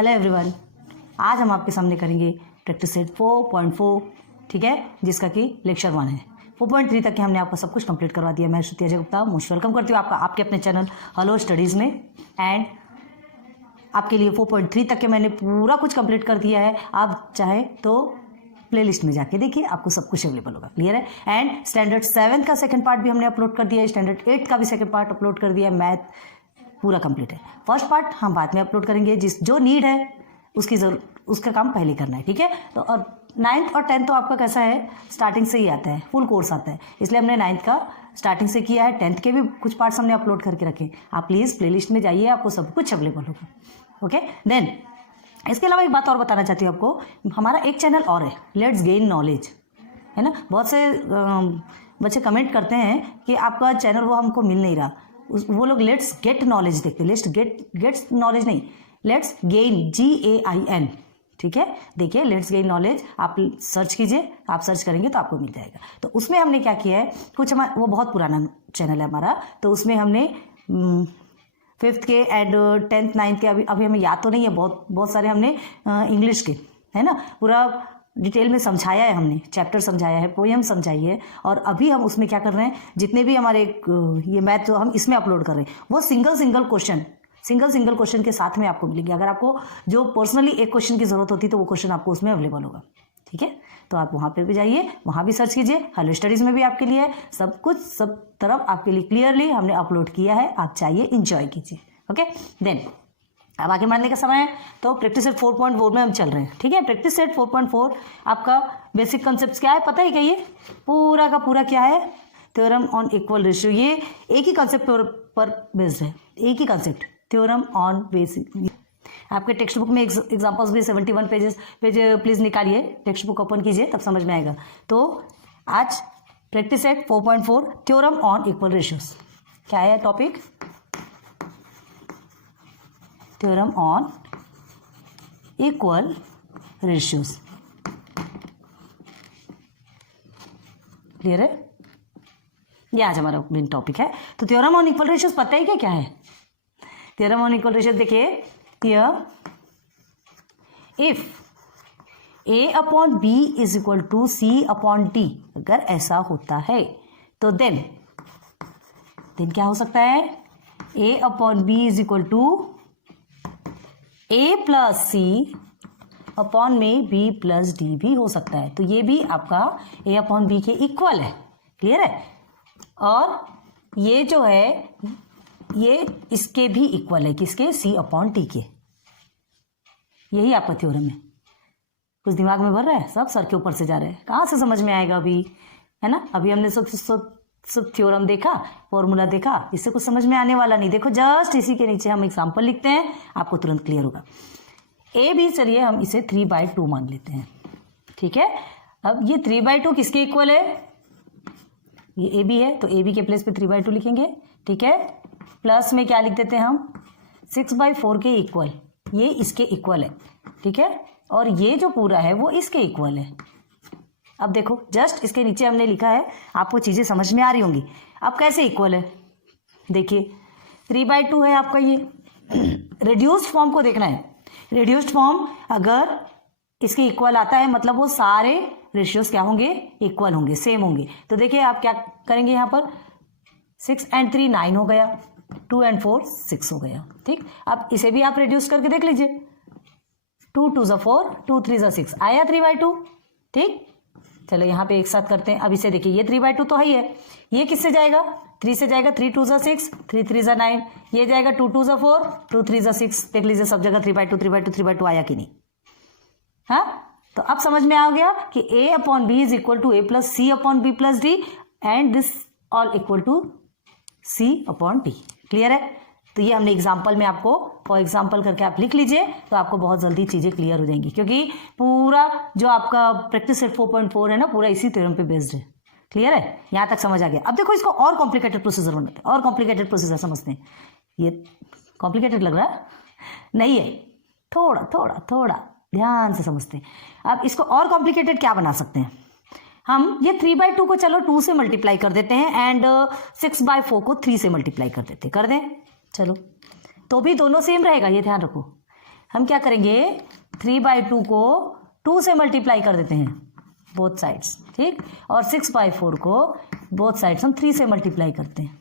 Hello everyone, आज हम आपके सामने करेंगे प्रैक्टिस सेट 4.4, ठीक है, जिसका कि लेक्चर 1 है। 4.3 तक के हमने आपको सब कुछ कंप्लीट करवा दिया। मैं श्रुति अजय गुप्ता मोस्ट वेलकम करती हूँ आपके अपने चैनल हेलो स्टडीज़ में। एंड आपके लिए 4.3 तक के मैंने पूरा कुछ कंप्लीट कर दिया है। आप चाहे तो प्लेलिस्ट में जाके देखिए, आपको सब कुछ अवेलेबल होगा। क्लियर है। एंड स्टैंडर्ड 7 का सेकंड पार्ट भी हमने अपलोड कर दिया है, स्टैंडर्ड 8 का भी सेकंड पार्ट अपलोड कर दिया है। मैथ पूरा कंप्लीट है। फर्स्ट पार्ट हम बाद में अपलोड करेंगे, जो नीड है उसका काम पहले करना है, ठीक है। तो और 9th और 10th तो आपका कैसा है, स्टार्टिंग से ही आता है, फुल कोर्स आता है, इसलिए हमने 9th का स्टार्टिंग से किया है। 10th के भी कुछ पार्ट्स हमने अपलोड करके रखे। आप प्लीज़ प्लेलिस्ट में जाइए, आपको सब कुछ अवेलेबल होगा। ओके, देन इसके अलावा एक बात और बताना चाहती हूँ आपको, हमारा एक चैनल और है, लेट्स गेन नॉलेज, है ना। बहुत से बच्चे कमेंट करते हैं कि आपका चैनल वो हमको मिल नहीं रहा। वो लोग लेट्स गेट नॉलेज देखते हैं, लेट्स गेट्स नॉलेज नहीं, लेट्स गेन GAIN, ठीक है। देखिए लेट्स गेन नॉलेज आप सर्च कीजिए, आप सर्च करेंगे तो आपको मिल जाएगा। तो उसमें हमने क्या किया है, कुछ वो बहुत पुराना चैनल है हमारा, तो उसमें हमने 5th के एंड 10th 9th के अभी हमें याद तो नहीं है, बहुत सारे हमने इंग्लिश के, है ना, पूरा डिटेल में समझाया है हमने, चैप्टर समझाया है, पोएम समझाई है। और अभी हम उसमें क्या कर रहे हैं, जितने भी हमारे ये मैथ जो हम इसमें अपलोड कर रहे हैं वो सिंगल क्वेश्चन के साथ में आपको मिलेंगे। अगर आपको जो पर्सनली एक क्वेश्चन की जरूरत होती है तो वो क्वेश्चन आपको उसमें अवेलेबल होगा, ठीक है। तो आप वहाँ पे भी जाइए, वहाँ भी सर्च कीजिए, हेलो स्टडीज़ में भी आपके लिए है, सब कुछ सब तरफ आपके लिए क्लियरली हमने अपलोड किया है। आप चाहिए इंजॉय कीजिए। ओके, देन अब आगे मानने का समय है, तो प्रैक्टिस सेट 4.4 में हम चल रहे हैं, ठीक है। प्रैक्टिस सेट 4.4 आपका बेसिक कंसेप्ट क्या है पता है क्या, ये पूरा का पूरा क्या है, थ्योरम ऑन इक्वल रेशियो। ये एक ही कंसेप्ट पर बेस्ड है, एक ही कंसेप्ट, थ्योरम ऑन बेसिक। आपके टेक्स्ट बुक में एग्जाम्पल्स भी 71 पेज प्लीज निकालिए, टेक्स्ट बुक ओपन कीजिए, तब समझ में आएगा। तो आज practice set 4.4 theorem on equal ratios, क्या है topic, theorem on equal ratios. Clear है, ये आज हमारा मेन टॉपिक है। तो थ्योरम ऑन इक्वल रेशियोज पता है क्या है। थ्योरम ऑन इक्वल रेशियोज देखिए, here if A/B is equal to C/D, अगर ऐसा होता है तो देन क्या हो सकता है, A/B is equal to A plus C upon में B प्लस D भी हो सकता है। तो ये भी आपका A/B के इक्वल है। क्लियर है। और ये जो है ये इसके भी इक्वल है, किसके, C/T के। यही आपका थ्योरम है। कुछ दिमाग में भर रहा है, सब सर के ऊपर से जा रहे हैं, कहाँ से समझ में आएगा अभी, है ना। अभी हमने सब थ्योरम देखा, फॉर्मूला देखा, इससे कुछ समझ में आने वाला नहीं। देखो जस्ट इसी के नीचे हम एग्जाम्पल लिखते हैं, आपको तुरंत क्लियर होगा। AB चलिए हम इसे 3/2 मान लेते हैं, ठीक है। अब ये 3/2 किसके इक्वल है, ये AB है, तो AB के प्लेस पे 3/2 लिखेंगे, ठीक है। प्लस में क्या लिख देते हैं हम, 6/4 के इक्वल, ये इसके इक्वल है, ठीक है। और ये जो पूरा है वो इसके इक्वल है। अब देखो जस्ट इसके नीचे हमने लिखा है, आपको चीज़ें समझ में आ रही होंगी। अब कैसे इक्वल है, देखिए 3/2 है आपका, ये रिड्यूस्ड फॉर्म को देखना है। रिड्यूस्ड फॉर्म अगर इसके इक्वल आता है मतलब वो सारे रेशियोज क्या होंगे, इक्वल होंगे, सेम होंगे। तो देखिए आप क्या करेंगे, यहाँ पर 6 and 3 9 हो गया, 2 and 4 6 हो गया, ठीक। अब इसे भी आप रिड्यूस करके देख लीजिए, 2 2 × 4, 2 3 × 6 आया 3/2, ठीक। चलो यहाँ पे एक साथ करते हैं। अब इसे देखिए, ये 3/2 तो है ही है, ये किससे जाएगा, 3 से जाएगा, 3 2 × 6, 3 3 × 9, ये जाएगा 2 2 × 4, 2 3 × 6। देख लीजिए सब जगह 3/2 आया कि नहीं। हाँ, तो अब समझ में आ गया कि A/B is equal to A plus C/B plus D and this all equal to C/D। Clear है। तो ये हमने एग्जाम्पल में आपको फॉर एग्जाम्पल करके आप लिख लीजिए, तो आपको बहुत जल्दी चीज़ें क्लियर हो जाएंगी, क्योंकि पूरा जो आपका प्रैक्टिस सेट 4.4 है ना, पूरा इसी थ्योरम पे बेस्ड है। क्लियर है, यहाँ तक समझ आ गया। अब देखो इसको और कॉम्प्लिकेटेड प्रोसीजर बनाते हैं, और कॉम्प्लिकेटेड प्रोसीजर समझते हैं। ये कॉम्प्लिकेटेड लग रहा है, नहीं है, थोड़ा ध्यान से समझते हैं। अब इसको और कॉम्प्लिकेटेड क्या बना सकते हैं, हम ये 3/2 को चलो 2 से मल्टीप्लाई कर देते हैं एंड 6/4 को 3 से मल्टीप्लाई कर देते हैं, कर दें। चलो तो भी दोनों सेम रहेगा, ये ध्यान रखो। हम क्या करेंगे 3/2 को 2 से मल्टीप्लाई कर देते हैं बोथ साइड्स, ठीक। और 6/4 को बोथ साइड्स हम 3 से मल्टीप्लाई करते हैं।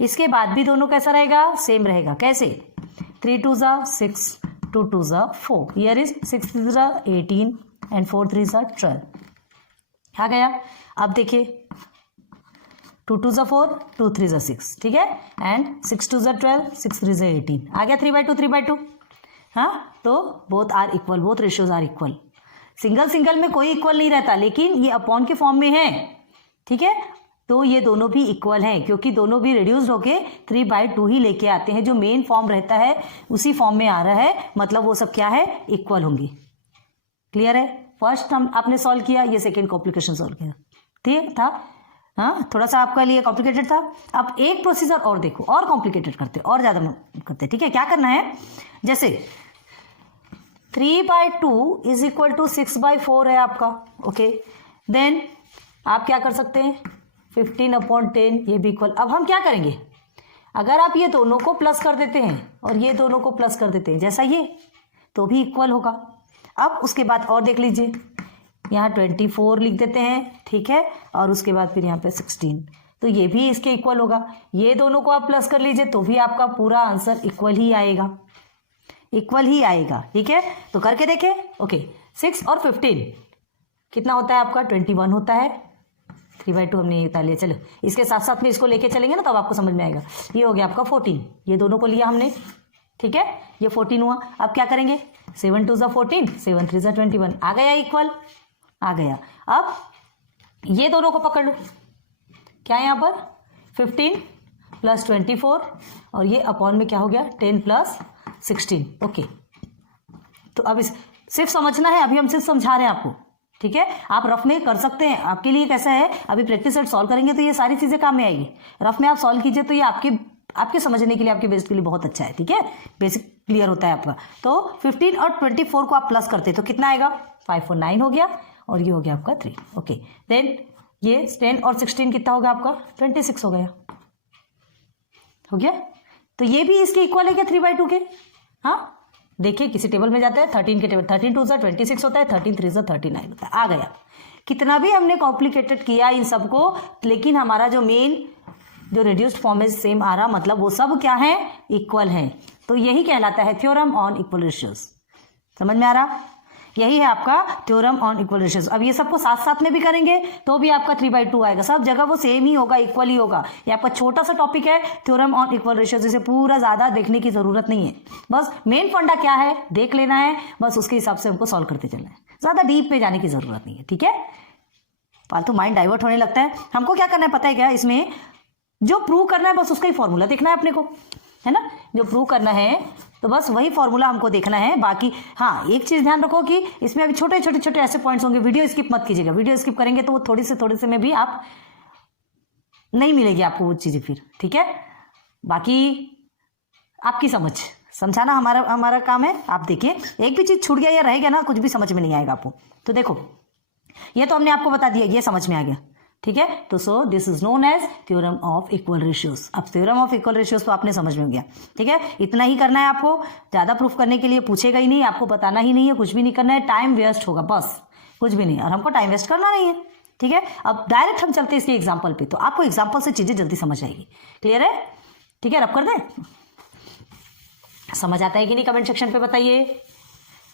इसके बाद भी दोनों कैसा रहेगा, सेम रहेगा। कैसे, 3 2 6, 2 2 4, हियर इज 6 3 18 एंड 4 3 12 आ गया। अब देखिए 2 2 4, 2 3 6, ठीक है, एंड 6 2 12, 6 3 18 आ गया 3/2 3/2। हाँ, तो both are equal, both ratios are equal. Single single में कोई इक्वल नहीं रहता, लेकिन ये अपॉन के फॉर्म में है, ठीक है। तो ये दोनों भी इक्वल हैं क्योंकि दोनों भी रिड्यूस्ड होके 3/2 ही लेके आते हैं। जो मेन फॉर्म रहता है उसी फॉर्म में आ रहा है, मतलब वो सब क्या है, इक्वल होंगे। क्लियर है। फर्स्ट हम आपने सॉल्व किया, ये सेकेंड कॉम्प्लिकेशन सॉल्व किया, ठीक था। हाँ, थोड़ा सा आपका लिए कॉम्प्लिकेटेड था। अब एक प्रोसीजर और देखो, और कॉम्प्लिकेटेड करते, और ज्यादा करते, ठीक है। क्या करना है, जैसे 3/2 इज इक्वल टू 6/4 है आपका, ओके। देन आप क्या कर सकते हैं, 15/10 ये भी इक्वल। अब हम क्या करेंगे, अगर आप ये दोनों को प्लस कर देते हैं और ये दोनों को प्लस कर देते हैं जैसा ये, तो भी इक्वल होगा। अब उसके बाद और देख लीजिए, यहाँ 24 लिख देते हैं, ठीक है, और उसके बाद फिर यहाँ पे 16, तो ये भी इसके इक्वल होगा। ये दोनों को आप प्लस कर लीजिए तो भी आपका पूरा आंसर इक्वल ही आएगा, इक्वल ही आएगा, ठीक है। तो करके देखें, ओके। 6 और 15 कितना होता है आपका, 21 होता है। 3/2 हमने ये लिया, चलो इसके साथ साथ में इसको लेके चलेंगे ना, तब आपको समझ में आएगा। ये हो गया आपका 14, ये दोनों को लिया हमने, ठीक है, ये 14 हुआ। अब क्या करेंगे, 7 2 14, 7 3 21 आ गया, इक्वल आ गया। अब ये दोनों को पकड़ लो, क्या है यहाँ पर 15 + 24 और ये अपॉन में क्या हो गया 10 + 16, ओके। तो अब इस सिर्फ समझना है, अभी हम सिर्फ समझा रहे हैं आपको, ठीक है। आप रफ में कर सकते हैं, आपके लिए कैसा है, अभी प्रैक्टिस सेट सॉल्व करेंगे तो ये सारी चीजें काम में आएगी। रफ में आप सॉल्व कीजिए तो ये आपके समझने के लिए, आपके बेसिक के लिए बहुत अच्छा है, ठीक है। बेसिक क्लियर होता है आपका। तो 15 और 24 को आप प्लस करते तो कितना आएगा, 5 4 9 हो गया, और ये हो गया आपका 3, ओके। देन ये 10 और 16 कितना होगा आपका, 26 हो गया, हो गया। तो ये भी इसके इक्वल है क्या 3/2 के। हाँ, देखिए किसी टेबल में जाता है 13 के टेबल, 13 2 26 होता है, 13 3 39 होता है, आ गया। कितना भी हमने कॉम्प्लिकेटेड किया इन सबको, लेकिन हमारा जो मेन जो रिड्यूस्ड फॉर्म है सेम आ रहा, मतलब वो सब क्या है, इक्वल है। तो यही कहलाता है थ्योरम ऑन इक्वल रेशियोज। समझ में आ रहा, यही है आपका थ्योरम ऑन इक्वल रेशियोज। अब ये सबको साथ साथ में भी करेंगे तो भी आपका 3/2 आएगा, सब जगह वो सेम ही होगा, इक्वल ही होगा। ये आपका छोटा सा टॉपिक है थ्योरम ऑन इक्वल रेशियोज, इसे पूरा ज्यादा देखने की जरूरत नहीं है, बस मेन फंडा क्या है देख लेना है, बस उसके हिसाब से हमको सॉल्व करते चलना है, ज्यादा डीप में जाने की जरूरत नहीं है, ठीक है। फालतू माइंड डाइवर्ट होने लगता है। हमको क्या करना है पता है क्या, इसमें जो प्रूव करना है बस उसका ही फॉर्मूला देखना है अपने को, है ना। जो प्रूव करना है तो बस वही फॉर्मूला हमको देखना है। बाकी हाँ, एक चीज ध्यान रखो कि इसमें अभी छोटे छोटे छोटे ऐसे पॉइंट्स होंगे, वीडियो स्किप मत कीजिएगा। वीडियो स्किप करेंगे तो वो थोड़े से में भी आप नहीं मिलेगी आपको वो चीजें फिर, ठीक है। बाकी आपकी समझाना हमारा काम है। आप देखिए एक भी चीज छूट गया या रह गया ना, कुछ भी समझ में नहीं आएगा आपको। तो देखो ये तो हमने आपको बता दिया, ये समझ में आ गया, ठीक है। तो so this is known as theorem of equal ratios. अब थ्योरम ऑफ इक्वल रेशियोज तो आपने समझ में गया, ठीक है। इतना ही करना है आपको, ज्यादा प्रूफ करने के लिए पूछेगा ही नहीं, आपको बताना ही नहीं है, कुछ भी नहीं करना है, टाइम वेस्ट होगा बस, कुछ भी नहीं, और हमको टाइम वेस्ट करना नहीं है, ठीक है। अब डायरेक्ट हम चलते हैं इसके एग्जाम्पल पे, तो आपको एग्जाम्पल से चीजें जल्दी समझ आएगी। क्लियर है, ठीक है। रब कर दें, समझ आता है कि नहीं कमेंट सेक्शन पे बताइए,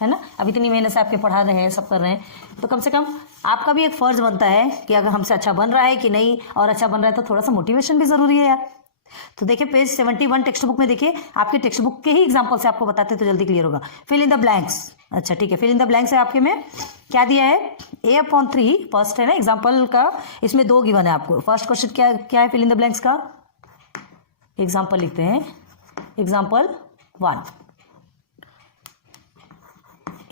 है ना। अब इतनी मेहनत से आपके पढ़ा रहे हैं, सब कर रहे हैं, तो कम से कम आपका भी एक फर्ज बनता है कि अगर हमसे अच्छा बन रहा है कि नहीं, और अच्छा बन रहा है तो थोड़ा सा मोटिवेशन भी जरूरी है यार। तो देखिए पेज 71 टेक्स्ट बुक में देखिए, आपके टेक्स्ट बुक के ही एग्जाम्पल से आपको बताते तो जल्दी क्लियर होगा। फिल इन द ब्लैंक्स, अच्छा ठीक है, फिल इन द ब्लैंक्स है आपके में क्या दिया है, a/3 फर्स्ट है ना एग्जाम्पल का, इसमें 2 गिवन है आपको। फर्स्ट क्वेश्चन क्या है फिल इन द ब्लैंक्स का, एग्जाम्पल लिखते हैं, example 1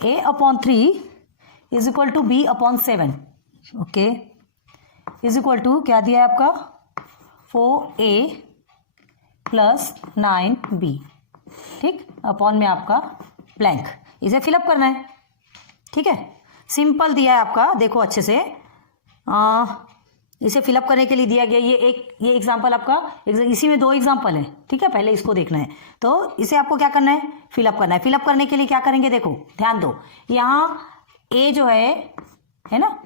a/3 is equal to b/7, okay, is equal to क्या दिया है आपका 4a + 9b, ठीक, अपॉन में आपका ब्लैंक, इसे फिलअप करना है, ठीक है। सिंपल दिया है आपका, देखो अच्छे से इसे फिलअप करने के लिए दिया गया ये एग्जाम्पल आपका, इसी में 2 एग्जाम्पल है, ठीक है। पहले इसको देखना है, तो इसे आपको क्या करना है, फिलअप करना है। फिलअप करने के लिए क्या करेंगे, देखो ध्यान दो, यहाँ ए जो है ना,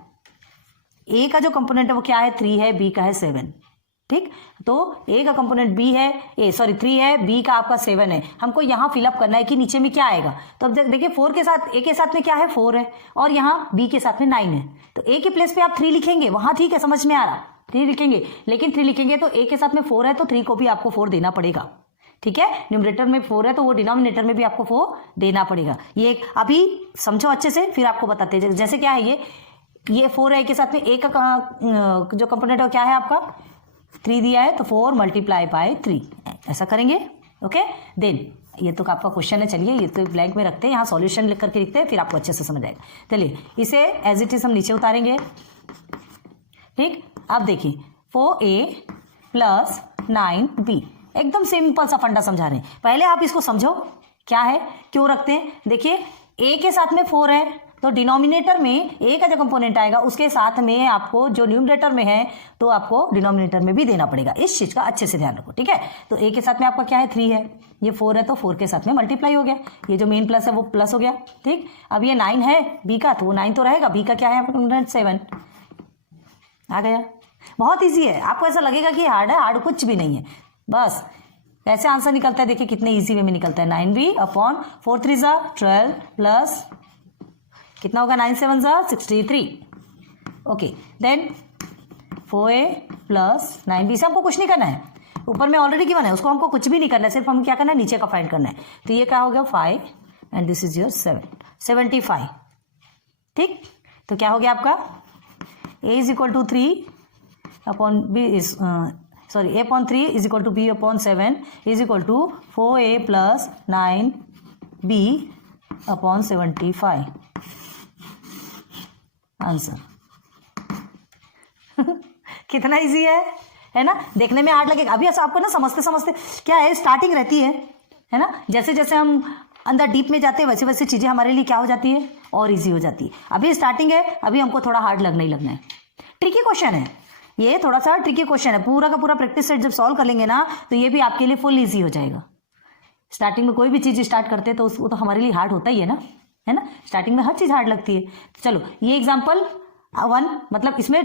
ए का जो कंपोनेंट है वो क्या है, 3 है, बी का है 7, ठीक। तो ए का कंपोनेंट बी है, 3 है, बी का आपका 7 है। हमको यहाँ फिलअप करना है कि नीचे में क्या आएगा। तो अब देखिए 4 के साथ, ए के साथ में क्या है 4 है, और यहाँ बी के साथ में 9 है। तो ए के प्लेस पे आप 3 लिखेंगे, वहां ठीक है, समझ में आ रहा, 3 लिखेंगे। लेकिन 3 लिखेंगे तो ए के साथ में 4 है, तो 3 को भी आपको 4 देना पड़ेगा, ठीक है। न्यूमरेटर में 4 है तो वो डिनोमिनेटर में भी आपको 4 देना पड़ेगा। ये अभी समझो अच्छे से, फिर आपको बताते हैं। जैसे क्या है, ये 4 है, ए के साथ में ए का जो कंपोनेंट है क्या है आपका 3 दिया है, तो 4 मल्टीप्लाई बाय 3 ऐसा करेंगे, ओके। देन ये तो आपका क्वेश्चन है, चलिए ये तो ब्लैंक में रखते हैं, यहाँ सॉल्यूशन लिख करके लिखते हैं, फिर आपको अच्छे से समझ आएगा। चलिए इसे एज इट इज हम नीचे उतारेंगे, ठीक। अब देखिए 4a प्लस 9b, एकदम सिंपल सा फंडा समझा रहे हैं। पहले आप इसको समझो क्या है, क्यों रखते हैं। देखिए a के साथ में 4 है, तो डिनोमिनेटर में ए का जो कंपोनेंट आएगा उसके साथ में आपको जो न्यूमरेटर में है तो आपको डिनोमिनेटर में भी देना पड़ेगा। इस चीज का अच्छे से ध्यान रखो, ठीक है। तो ए के साथ में आपका क्या है 3 है, ये 4 है, तो 4 के साथ में मल्टीप्लाई हो गया, ये जो मेन प्लस है वो प्लस हो गया, ठीक। अब ये 9 है बी का, तो वो 9 तो रहेगा, बी का क्या है 7 आ गया। बहुत ईजी है, आपको ऐसा लगेगा कि हार्ड है, हार्ड कुछ भी नहीं है, बस ऐसे आंसर निकलता है। देखिए कितने ईजी वे में निकलता है, 9b अपॉन 4 3 12 प्लस कितना होगा 9 7 63, okay. Then 4a plus 9b से हमको कुछ नहीं करना है, ऊपर में ऑलरेडी गिवन है, उसको हमको कुछ भी नहीं करना है, सिर्फ हम क्या करना है नीचे का फाइंड करना है। तो ये क्या हो गया 5 एंड दिस इज योर 75, ठीक। तो क्या हो गया आपका a is equal to 3 upon b is sorry a upon 3 is equal to b upon 7 is equal to 4a plus 9b upon 75 answer. कितना इजी है ना, देखने में हार्ड लगेगा। अभी ऐसा आपको ना समझते समझते क्या है, स्टार्टिंग रहती है ना, जैसे जैसे हम अंदर डीप में जाते हैं वैसे वैसे चीजें हमारे लिए क्या हो जाती है और इजी हो जाती है। अभी स्टार्टिंग है, अभी हमको थोड़ा हार्ड लगना ही लगना है। ट्रिकी क्वेश्चन है ये, थोड़ा सा ट्रिकी क्वेश्चन है, पूरा का पूरा प्रैक्टिस सेट जब सॉल्व कर लेंगे ना तो ये भी आपके लिए फुल ईजी हो जाएगा। स्टार्टिंग में कोई भी चीज स्टार्ट करते हैं तो वो तो हमारे लिए हार्ड होता ही है ना, स्टार्टिंग में हर चीज हार्ड लगती है। तो चलो ये एग्जाम्पल 1, मतलब इसमें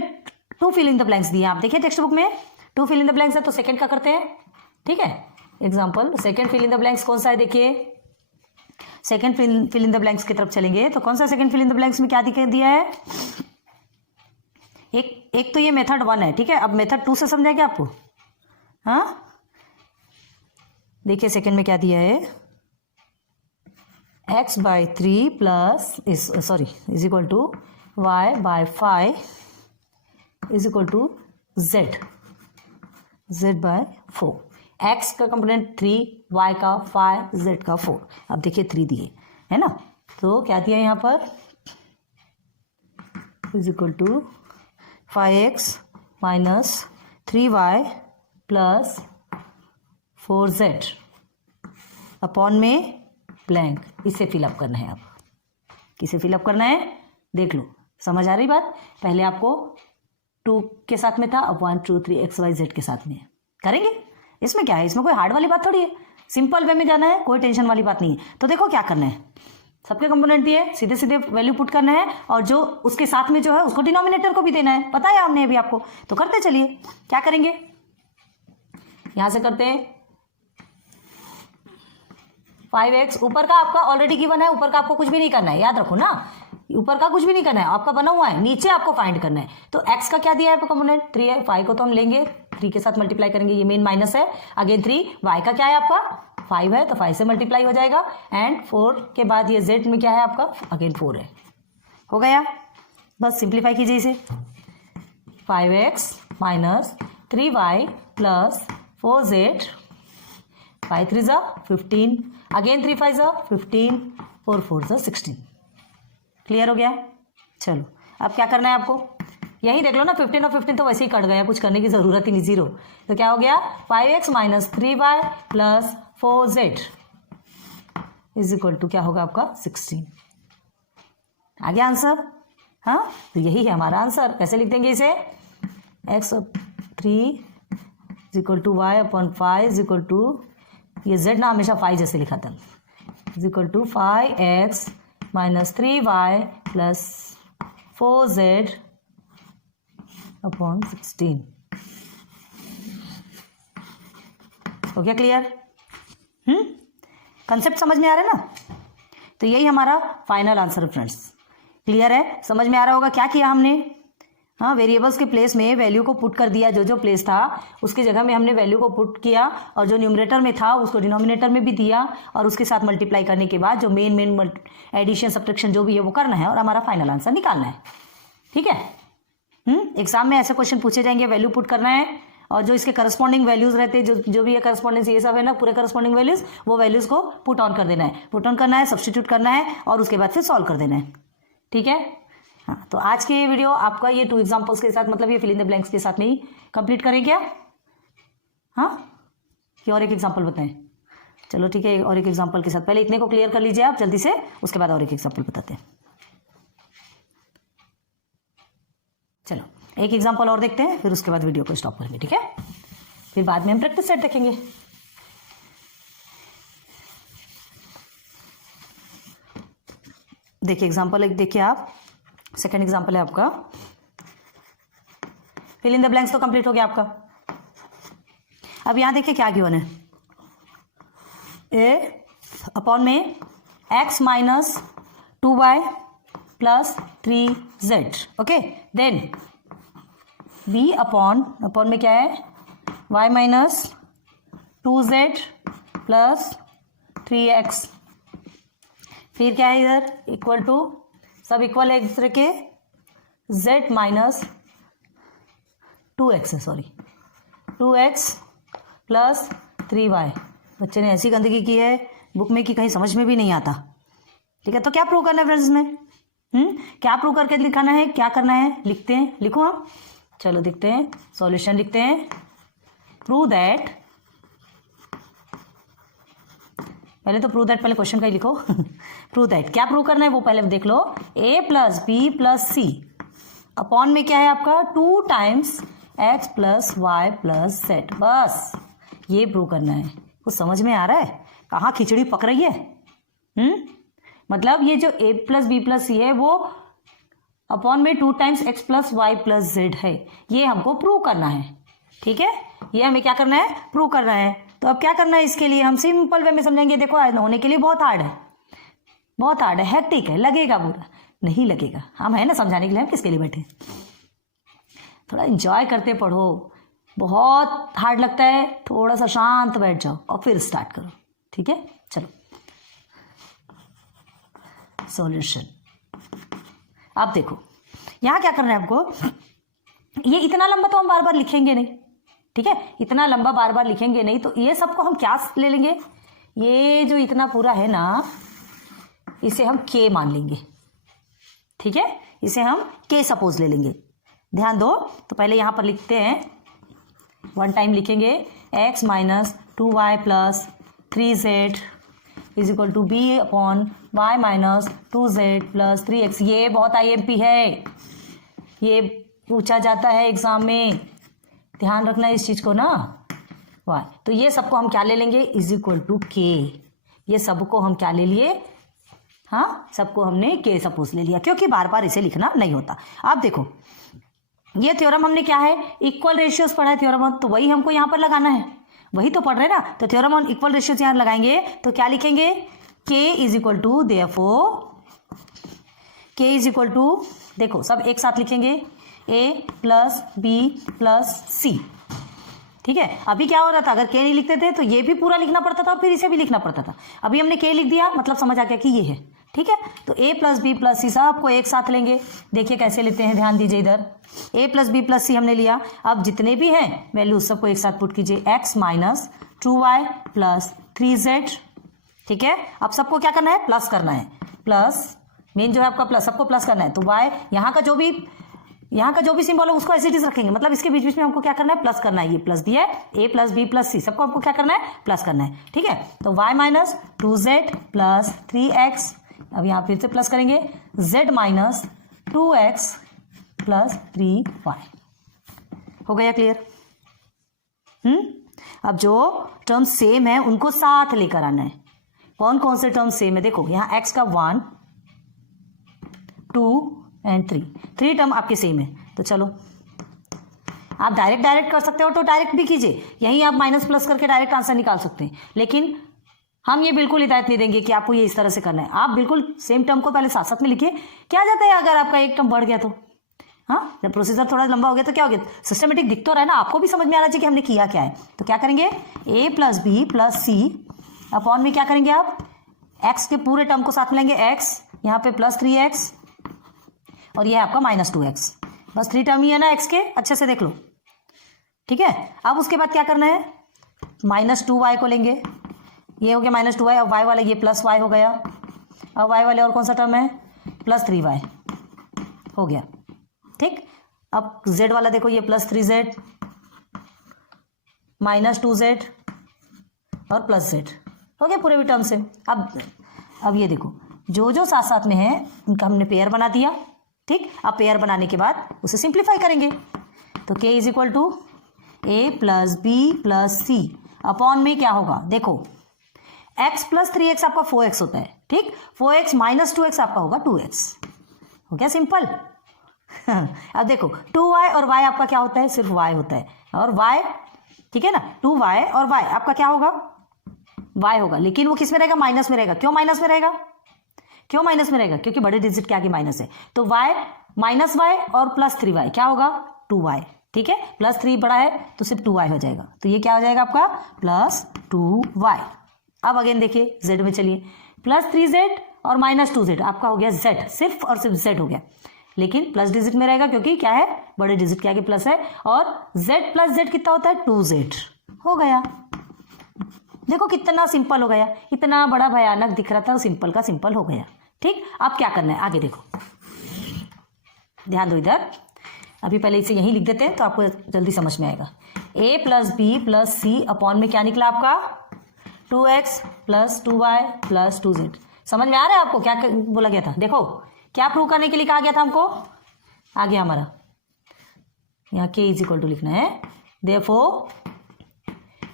2 फिल इन द ब्लैंक्स दिए आप देखिए टेक्स्ट बुक में 2 फिल इन द ब्लैंक्स है, तो सेकंड का करते हैं, ठीक है। Example second fill in the blanks कौन सा है, देखिए second fill in the blanks की तरफ चलेंगे तो कौन सा second fill in the blanks में क्या दिया है, एक तो ये मेथड 1 है, ठीक है। अब मेथड 2 से समझाएंगे आपको, हाँ देखिए सेकंड में क्या दिया है, x by 3 plus is equal to y by 5 is equal to z by 4। x का कंपोनेंट 3, y का 5, z का 4। अब देखिए 3 दिए है ना, तो क्या दिया यहाँ पर is equal to 5x minus 3y plus 4z upon में ब्लैंक। इसे फिलअप करना है, अब किसे फिलअप करना है देख लो, समझ आ रही बात। पहले आपको 2 के साथ में था, अब 1 2 3 x y z के साथ में करेंगे। इसमें क्या है, इसमें कोई हार्ड वाली बात थोड़ी है, सिंपल वे में जाना है, कोई टेंशन वाली बात नहीं है। तो देखो क्या करना है, सबके कंपोनेंट दिए, सीधे सीधे वैल्यू पुट करना है, और जो उसके साथ में जो है उसको डिनोमिनेटर को भी देना है, पता है हमने अभी आपको। तो करते चलिए, क्या करेंगे यहां से करते हैं 5x, ऊपर का आपका ऑलरेडी गिवन है, ऊपर का आपको कुछ भी नहीं करना है, याद रखो ना, ऊपर का कुछ भी नहीं करना है, आपका बना हुआ है, नीचे आपको फाइंड करना है। तो x का क्या दिया है कंपोनेंट 3 है, 5 को तो हम लेंगे 3 के साथ मल्टीप्लाई करेंगे, ये मेन माइनस है, अगेन 3, y का क्या है आपका 5 है, तो 5 से मल्टीप्लाई हो जाएगा, एंड 4 के बाद ये z में क्या है आपका अगेन 4 है, हो गया। बस सिंप्लीफाई कीजिए इसे, 5x minus 3y plus 4z, 5 3 15, again 3 5 15, 4 4 16। Clear हो गया। चलो अब क्या करना है आपको, यही देख लो ना, 15 और 15 तो वैसे ही कट गया, कुछ करने की जरूरत ही नहीं, 0। तो क्या हो गया 5x minus 3y plus 4z is equal to क्या होगा आपका 16। आ गया आंसर, हाँ। तो यही है हमारा आंसर। कैसे लिख देंगे इसे, x 3 is equal to y upon 5 is equal to, ये z ना हमेशा 5 जैसे लिखा था, is equal to 5x minus 3y plus 4z upon 16। हो गया क्लियर? कंसेप्ट समझ में आ रहा है ना? तो यही हमारा फाइनल आंसर है फ्रेंड्स। क्लियर है? समझ में आ रहा होगा क्या किया हमने? हाँ, वेरिएबल्स के प्लेस में वैल्यू को पुट कर दिया, जो जो प्लेस था उसकी जगह में हमने वैल्यू को पुट किया, और जो न्यूमरेटर में था उसको डिनोमिनेटर में भी दिया, और उसके साथ मल्टीप्लाई करने के बाद जो मेन एडिशन सब्ट्रैक्शन जो भी है वो करना है और हमारा फाइनल आंसर निकालना है। ठीक है? एग्जाम में ऐसे क्वेश्चन पूछे जाएंगे, वैल्यू पुट करना है, और जो इसके करस्पॉन्डिंग वैल्यूज रहते हैं, जो भी है करस्पॉन्डेंस ये सब है ना, पूरे करस्पॉन्डिंग वैल्यूज, वो वैल्यूज को पुट ऑन कर देना है, पुट ऑन करना है, सब्स्टिट्यूट करना है, और उसके बाद फिर सॉल्व कर देना है। ठीक है? हाँ, तो आज की ये वीडियो आपका ये 2 एग्जाम्पल्स के साथ, मतलब ये फिल इन द ब्लैंक्स के साथ में ही कंप्लीट करें क्या? हाँ, कि और एक एग्जाम्पल बताएं? चलो ठीक है, और एक एग्जाम्पल के साथ, पहले इतने को क्लियर कर लीजिए आप जल्दी से, उसके बाद और एक एग्जाम्पल बताते हैं। चलो एक एग्जाम्पल और देखते हैं, फिर उसके बाद वीडियो को स्टॉप करेंगे। ठीक है? फिर बाद में हम प्रैक्टिस सेट देखेंगे। देखिए एग्जाम्पल एक देखिए आप, सेकेंड एग्जाम्पल है आपका, फिल इन द ब्लैंक्स तो कंप्लीट हो गया आपका। अब यहां देखिए क्या गिवन है, ए अपॉन में x minus 2y plus 3z। Okay, then b upon में क्या है, y minus 2z plus 3x। फिर क्या है इधर, इक्वल टू, सब इक्वल है एक दूसरे के, z माइनस 2x है, सॉरी 2x प्लस 3y। बच्चे ने ऐसी गंदगी की है बुक में कि कहीं समझ में भी नहीं आता। ठीक है, तो क्या प्रूव करना है फ्रेंड्स में? क्या प्रूव करके लिखाना है, क्या करना है, लिखते हैं, लिखो हम। चलो देखते हैं, सॉल्यूशन लिखते हैं। प्रूव दैट, पहले तो प्रूव दैट, पहले क्वेश्चन का ही लिखो। प्रूव दैट, क्या प्रूव करना है वो पहले देख लो। a plus b plus c upon में क्या है आपका 2 times x plus y plus z। बस ये प्रूव करना है। कुछ समझ में आ रहा है? कहाँ खिचड़ी पक रही है? मतलब ये जो a plus b plus c है वो अपॉन में 2 times x plus y plus z है, ये हमको प्रूव करना है। ठीक है, ये हमें क्या करना है, प्रूव करना है। तो अब क्या करना है, इसके लिए हम सिंपल वे में समझेंगे। देखो होने के लिए बहुत हार्ड है, बहुत हार्ड है, हेक्टिक है, लगेगा बुरा नहीं लगेगा, हम है ना समझाने के लिए, हम किसके लिए बैठे। थोड़ा एंजॉय करते पढ़ो, बहुत हार्ड लगता है, थोड़ा सा शांत बैठ जाओ और फिर स्टार्ट करो। ठीक है, चलो सॉल्यूशन। अब देखो यहां क्या करना है आपको, ये इतना लंबा तो हम बार बार लिखेंगे नहीं। ठीक है, इतना लंबा बार बार लिखेंगे नहीं, तो ये सबको हम क्या ले लेंगे, ये जो इतना पूरा है ना, इसे हम k मान लेंगे। ठीक है, इसे हम k सपोज ले लेंगे। ध्यान दो, तो पहले यहां पर लिखते हैं, 1 टाइम लिखेंगे x minus 2y plus 3z is equal to b upon y minus 2z plus 3x। ये बहुत IMP है, ये पूछा जाता है एग्जाम में, ध्यान रखना इस चीज को ना। y तो ये सबको हम क्या ले लेंगे, इज इक्वल टू k। ये सबको हम क्या ले लिए, हाँ सबको हमने k सपोज ले लिया, क्योंकि बार बार इसे लिखना नहीं होता। अब देखो ये थ्योरम हमने क्या है, इक्वल रेशियोज पढ़ा है थ्योरम, तो वही हमको यहाँ पर लगाना है, वही तो पढ़ रहे हैं ना। तो थ्योरम ऑन इक्वल रेशियोज यहाँ लगाएंगे तो क्या लिखेंगे, k is equal to, therefore k is equal to, देखो सब एक साथ लिखेंगे, a plus b plus c. ठीक है, अभी क्या हो रहा था, अगर k नहीं लिखते थे तो ये भी पूरा लिखना पड़ता था और फिर इसे भी लिखना पड़ता था। अभी हमने k लिख दिया, मतलब समझ आ गया कि ये है। ठीक है, तो a प्लस बी प्लस सी सबको एक साथ लेंगे। देखिए कैसे लेते हैं, ध्यान दीजिए इधर, a प्लस बी प्लस सी हमने लिया। अब जितने भी हैं वैल्यू सबको एक साथ पुट कीजिए, x minus 2y plus 3z। ठीक है, अब सबको क्या करना है, प्लस करना है, प्लस मेन जो है आपका प्लस, सबको प्लस करना है। तो y यहाँ का जो भी सिंबल है उसको ऐसे ही रखेंगे, मतलब इसके बीच बीच में हमको क्या करना है, प्लस करना है। ये प्लस दिया है, a प्लस बी प्लस सी, सबको हमको क्या करना है, प्लस करना है। ठीक है, तो y minus 2z plus 3x, अब यहाँ फिर से प्लस करेंगे, z minus 2x plus 3y। हो गया क्लियर? अब जो टर्म सेम है उनको साथ लेकर आना है। कौन कौन से टर्म सेम है? देखो यहाँ x का 1, 2 एंड 3 टर्म आपके सेम है। तो चलो आप डायरेक्ट कर सकते हो तो डायरेक्ट भी कीजिए, यहीं आप माइनस प्लस करके डायरेक्ट आंसर निकाल सकते हैं, लेकिन हम ये बिल्कुल हिदायत नहीं देंगे कि आपको ये इस तरह से करना है। आप बिल्कुल सेम टर्म को पहले साथ साथ में लिखिए। क्या जाता है अगर आपका एक टर्म बढ़ गया तो? हाँ, जब प्रोसीजर थोड़ा लंबा हो गया तो क्या हो गया? सिस्टमेटिक दिख तो रहा है ना, आपको भी समझ में आना चाहिए कि हमने किया क्या है। तो क्या करेंगे? a plus b plus c upon में क्या करेंगे आप? x के पूरे टर्म को साथ में लेंगे, x यहाँ पे प्लस 3x और ये है आपका माइनस 2x। बस 3 टर्म ही है ना x के, अच्छे से देख लो, ठीक है। अब उसके बाद क्या करना है? माइनस 2y को लेंगे, ये हो गया माइनस 2y, अब y वाला ये प्लस y हो गया। अब y वाले और कौन सा टर्म है? प्लस 3y हो गया, ठीक। अब z वाला देखो, ये प्लस 3z माइनस 2z और प्लस z हो गया पूरे भी टर्म से। अब ये देखो जो जो साथ साथ में है उनका हमने पेयर बना दिया, ठीक। अब पेयर बनाने के बाद उसे सिंप्लीफाई करेंगे। तो k is equal to a plus b plus c upon में क्या होगा? देखो x प्लस 3x आपका 4x होता है, ठीक। 4x माइनस 2x आपका होगा 2x। हो गया सिंपल। अब देखो 2y और y आपका क्या होता है? सिर्फ y होता है, और y, ठीक है ना, 2y और y आपका क्या होगा? y होगा, लेकिन वो किस में रहेगा? माइनस में रहेगा। क्यों माइनस में रहेगा? क्यों माइनस में रहेगा? क्योंकि बड़े डिजिट के आगे माइनस है। तो y माइनस y और प्लस 3y क्या होगा? 2y, ठीक है। प्लस 3 बड़ा है तो सिर्फ 2y हो जाएगा, तो ये क्या हो जाएगा आपका? Plus 2y। अब अगेन देखिए z में चलिए, प्लस 3z और माइनस 2z आपका हो गया z, सिर्फ और सिर्फ z हो गया, लेकिन प्लस डिजिट में रहेगा क्योंकि क्या है? बड़े डिजिट के आगे प्लस है। और z प्लस z कितना होता है? 2z हो गया। देखो कितना सिंपल हो गया, इतना बड़ा भयानक दिख रहा था, सिंपल का सिंपल हो गया, ठीक। अब क्या करना है आगे देखो, ध्यान दो इधर। अभी पहले इसे यहीं लिख देते हैं तो आपको जल्दी समझ में आएगा। a plus b plus c upon में क्या निकला आपका? 2x plus 2y plus 2z। समझ में आ रहा है आपको क्या बोला गया था? देखो क्या प्रूव करने के लिए कहा गया था हमको? आ गया हमारा, यहाँ k इज इक्वल टू लिखना है। Therefore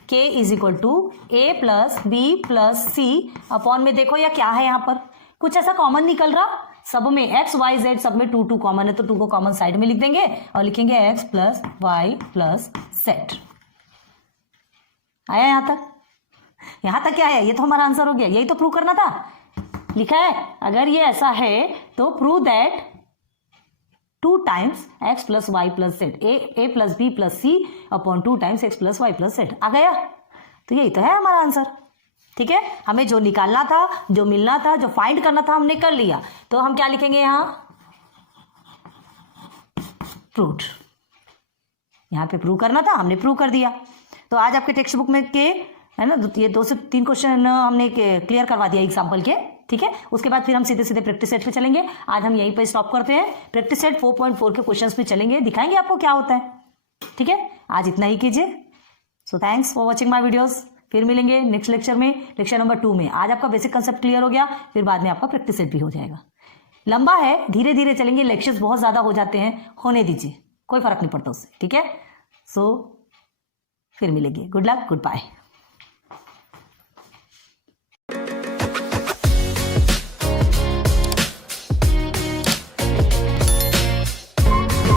k is equal to a plus b plus c upon में देखो या क्या है, यहाँ पर कुछ ऐसा कॉमन निकल रहा, सब में x y z सब में 2 2 कॉमन है, तो 2 को कॉमन साइड में लिख देंगे और लिखेंगे x plus y plus z। आया यहाँ तक? यहाँ तक क्या है? ये तो हमारा आंसर हो गया, यही तो प्रूव करना था। लिखा है अगर ये ऐसा है तो prove that 2 times x plus y plus z, a plus b plus c upon 2 times x plus y plus z। आ गया? तो यही तो है हमारा आंसर, ठीक है। हमें जो निकालना था, जो मिलना था, जो फाइंड करना था, हमने कर लिया। तो हम क्या लिखेंगे यहाँ? प्रूव्ड। यहाँ पे प्रूव करना था, हमने प्रूव कर दिया। तो आज आपके टेक्स्ट बुक में के है ना, ये 2 से 3 क्वेश्चन हमने क्लियर करवा दिया एग्जाम्पल के, ठीक है। उसके बाद फिर हम सीधे सीधे प्रैक्टिस सेट पे चलेंगे। आज हम यहीं पे स्टॉप करते हैं, प्रैक्टिस सेट 4.4 के क्वेश्चंस पे चलेंगे, दिखाएंगे आपको क्या होता है, ठीक है। आज इतना ही कीजिए। So thanks for watching my videos. फिर मिलेंगे नेक्स्ट लेक्चर में, लेक्चर नंबर 2 में। आज आपका बेसिक कंसेप्ट क्लियर हो गया, फिर बाद में आपका प्रैक्टिस सेट भी हो जाएगा। लंबा है, धीरे धीरे चलेंगे, लेक्चर्स बहुत ज्यादा हो जाते हैं, होने दीजिए, कोई फर्क नहीं पड़ता उससे, ठीक है। सो फिर मिलेंगे। Good luck, good bye.